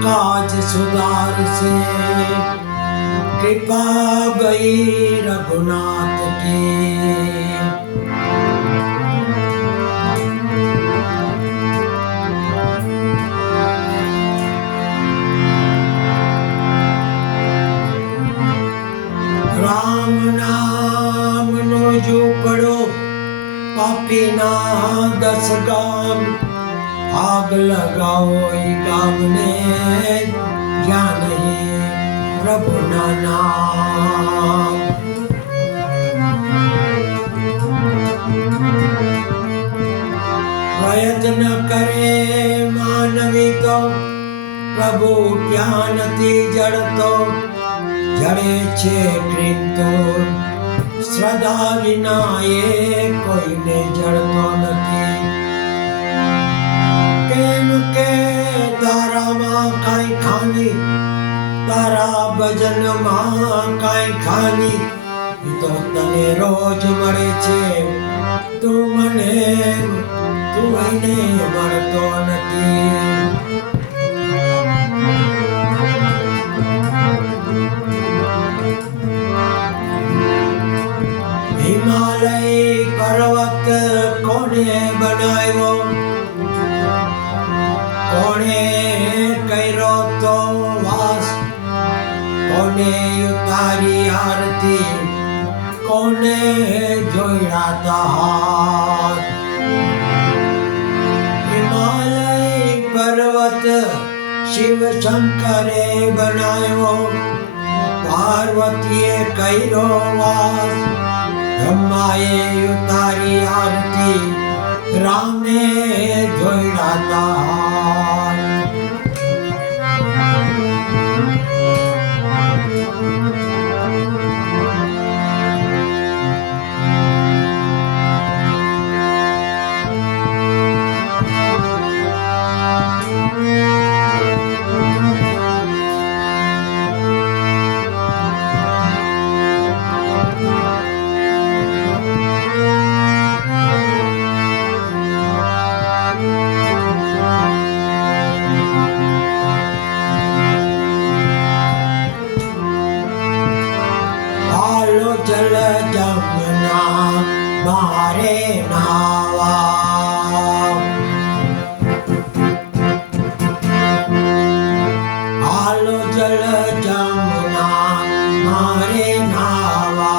काज सुधार से, कृपा गई रघुनाथ की। राम नाम नो जो पढ़ो, पापी ना 10 गाम। आग लगाओ गाम ने, ज्ञान ही प्रभु ना नाम। प्रयत्न करे मानवी तो, प्रभु ज्ञान थी जड़ तो। जड़े छे कृतो, श्रद्धा विना ये कोई ने जड़तो नथी। केम के तारा मां काई खानी, तारा भजन मां काई खानी। तो तने रोज मळे छे, तू मने तू એને મળતો નથી। हिमालय पर्वत कोने बनायो, कोने कर्यो तो वास। कोने उतारी आरती, कोने जोड़ा हाथ। हिमालय पर्वत शिव शंकरे बनायो, पार्वतीए कर्यो वास। ब्रह्माए उतारी आरती, रामे जोड़ा हाथ। जल जमुना मारे नावा, आलो जल जमुना मारे नावा।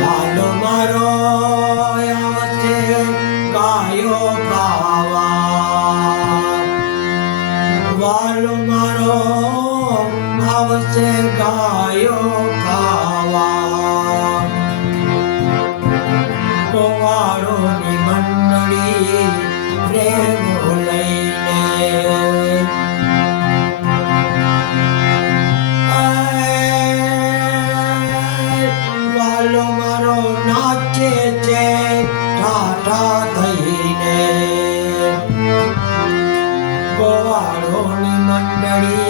वालो मारो आवसे गायो गावा, वालो मारो आवसे गायो गावा। कोवाड़ो नी मंडली रे बोलईने, वालो मारो नाचे छे ठाठा थईने। कोवाड़ो नी मंडली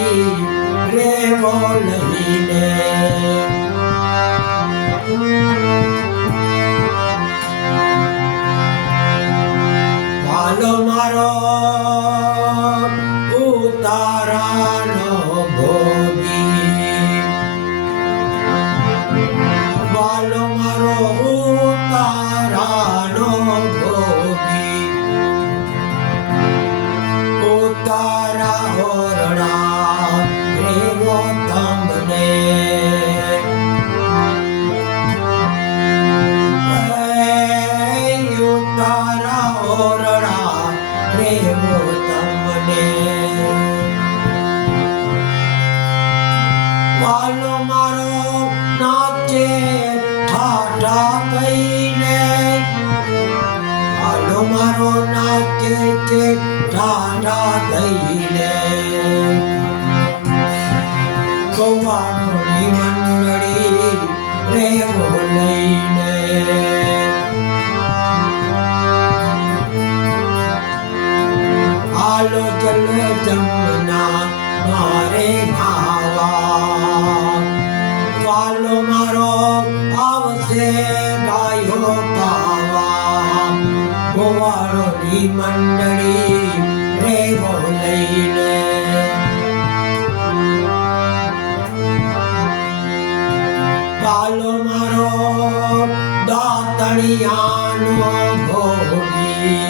रे बोलईने, वालो मारो उतारानो भोगी। वालो मारो उतारानो भोगी। उतारा ओरड़ा रेवो तमने, उतारा ओरड़ा रेवो तमने। वालो मारो नाचे ठाठा कईने, वालो मारो नाचे छे ठाठा कईने। कोवाड़ो नी मंडली रे बोलईने, आलो जल जमुना मारे नावा। वालो मारो आवसे गायो गावा, कोवाड़ो नी મંડળી રેવો લઈને વાલો મારો દાતણિયાનો ભોગી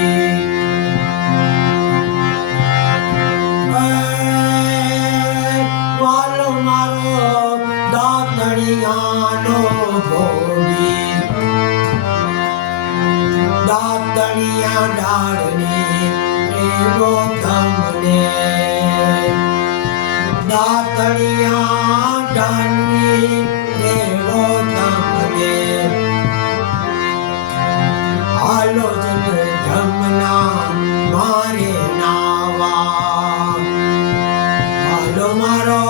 વાલો મારો દાતણિયાનો ભોગી દાતણિયા ડાળની રેવો તમને દાતણિયા ડાળની રેવો તમને હાલો જન જમના મારે નાવા હાલો મારો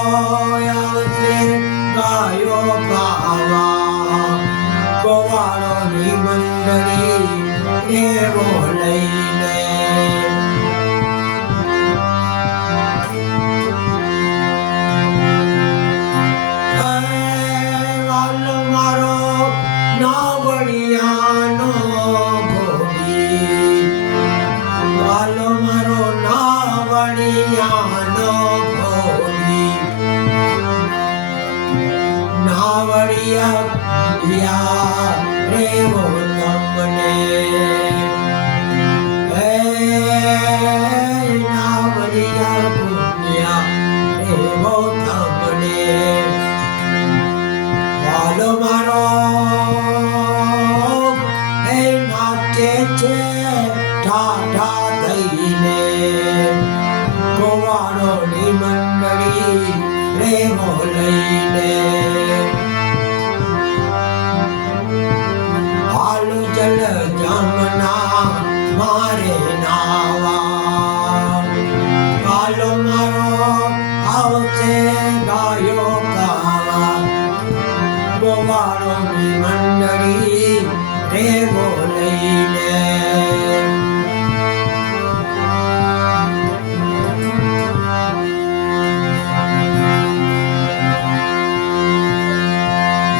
આવશે ગાયો ગાવા ગોવાળોની મંડળી રેવો લઈને વાલો મારો નાવડિયાનો ભોગી વાલો મારો નાવડિયાનો ભોગી નાવડિયા રેવો તમને નાવડિયા પુણ્યા રેવો તમને વાલો મારો નાચે છે ઠાઠા થઈને ગોવાળોની મંડળી રેવો લઈને હાલો જલ જમના મારે નાવા હાલો મારો આવશે ગાયો ગાવા ગોવાળોની મંડળી રેવો લઈને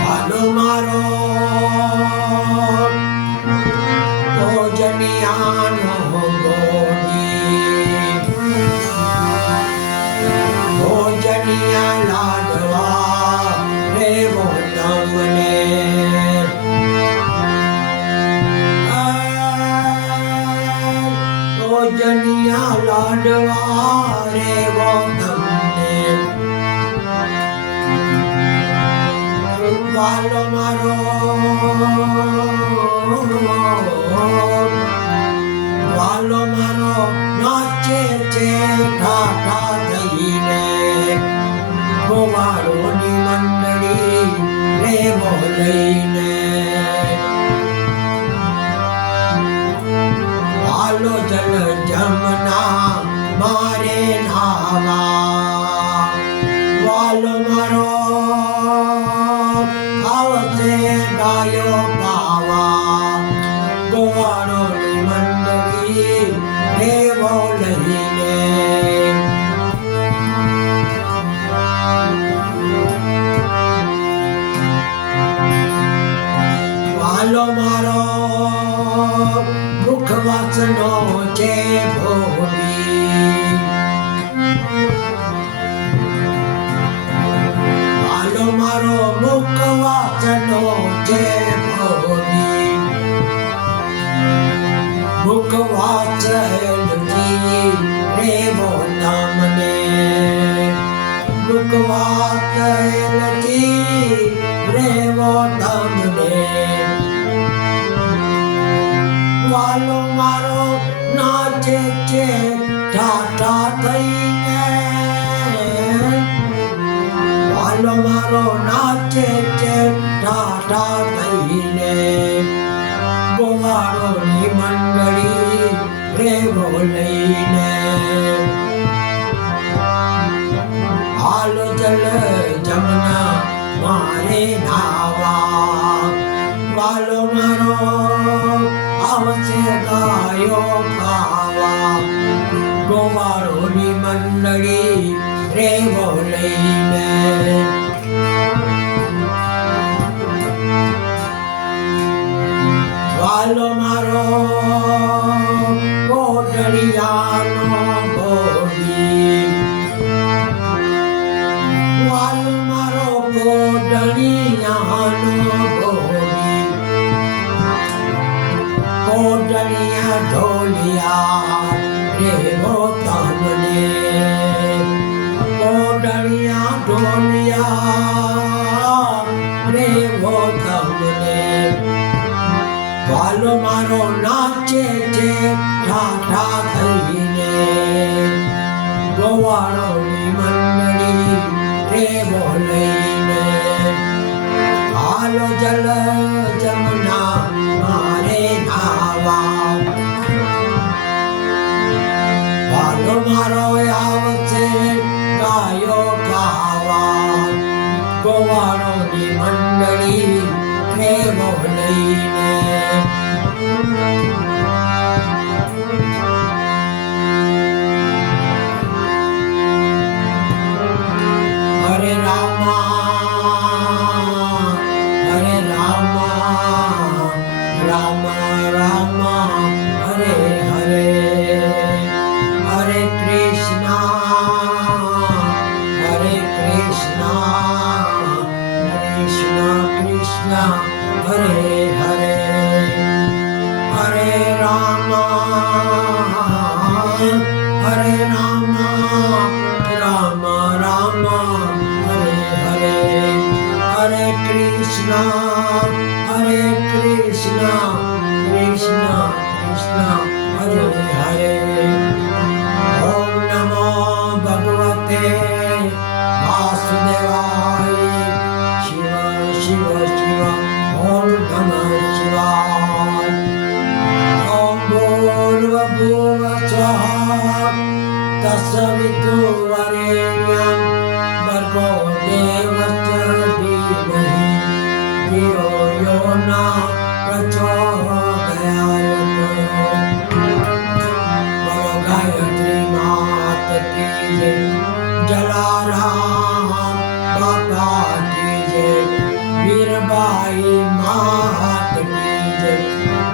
હાલો મારો ભોજનિયાનો ભોગી ભોજનિયા લાડવા રેવો તમને ભોજનિયા લાડવા રેવો તમને વાલો મારો વાલો મારો નાચે છે ઠાઠા થઈને ગોવાળોની મંડળી રેવો લઈને હાલો જલ જમના મારે નાવા વાલો મારો આવશે ગાયો ગાવા ગોવાળોની મંડળી રેવો લઈને વાલો મારો મુખવાસનો છે ભોગી વાલો મારો મુખવાસનો છે ભોગી મુખવાસનથી રેવો તમને મુખવાસનથી રેવો તમને વાલો મારો નાચે છે ઠાઠા થઈને વાલો મારો નાચે છે ઠાઠા થઈને ગોવાળોની મંડળી રેવો લઈને હાલો જલ જમના મારે નાવા વાલો મારો આવશે ગાયો ગાવા ગોવાળોની મંડળી રેવો લઈને વાલો મારો કોટ કોડળિયાનો ભોગી વાલ મારો કોડળિયાનો ભોગી કોડળિયા ઢોલિયા રેવો તમને કોડળિયા ઢોલિયા રેવો તમને વાલો મારો નાચે છે ઠાઠા થઈને ગોવાળોની મંડળી રેવો લઈને હાલો જલ જમના મારે નાવા વાલો મારો આવશે ગાયો ગાવા ગોવાળોની મંડળી રેવો લઈને હરે રામા રામ રામ હરે હરે હરે કૃષ્ણ કૃષ્ણ કૃષ્ણ હરે હરે હરે રામ રામ રામ હરે હરે હરે કૃષ્ણ કૃષ્ણ કૃષ્ણ હરે હરે ઓમ નમો ભગવતે વાસુદેવાય શિવ શિવ શિવ ઓમ નમઃ શિવાય ઓમ ભૂર્ભુવઃ સ્વઃ તત્સવિતુર્વરેણ્યં ભર્ગો દેવસ્ય ધીમહિ ધિયો યો ન પ્રચોદયાત બોલો ગાયત્રી માત કી જય જલારામ બાપા કી જય વીરબાઈ માત કી જય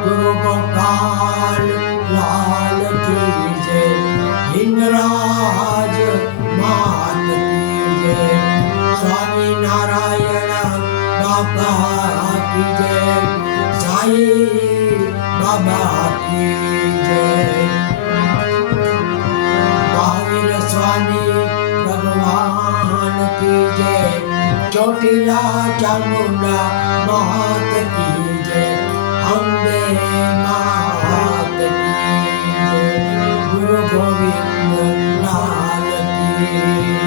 ગુરુ ગોપાલ લાલ કી જય હિંગરાજ માત કી જય સ્વામી નારાયણ બાપા કી જય સાઈ બાબા કી જય મહાવીર સ્વામી ભગવાન કી જય ચોટીલા ચામુંડા માત કી જય અંબે માત કી જય ગુરુ ગોવિંદ લાલ કી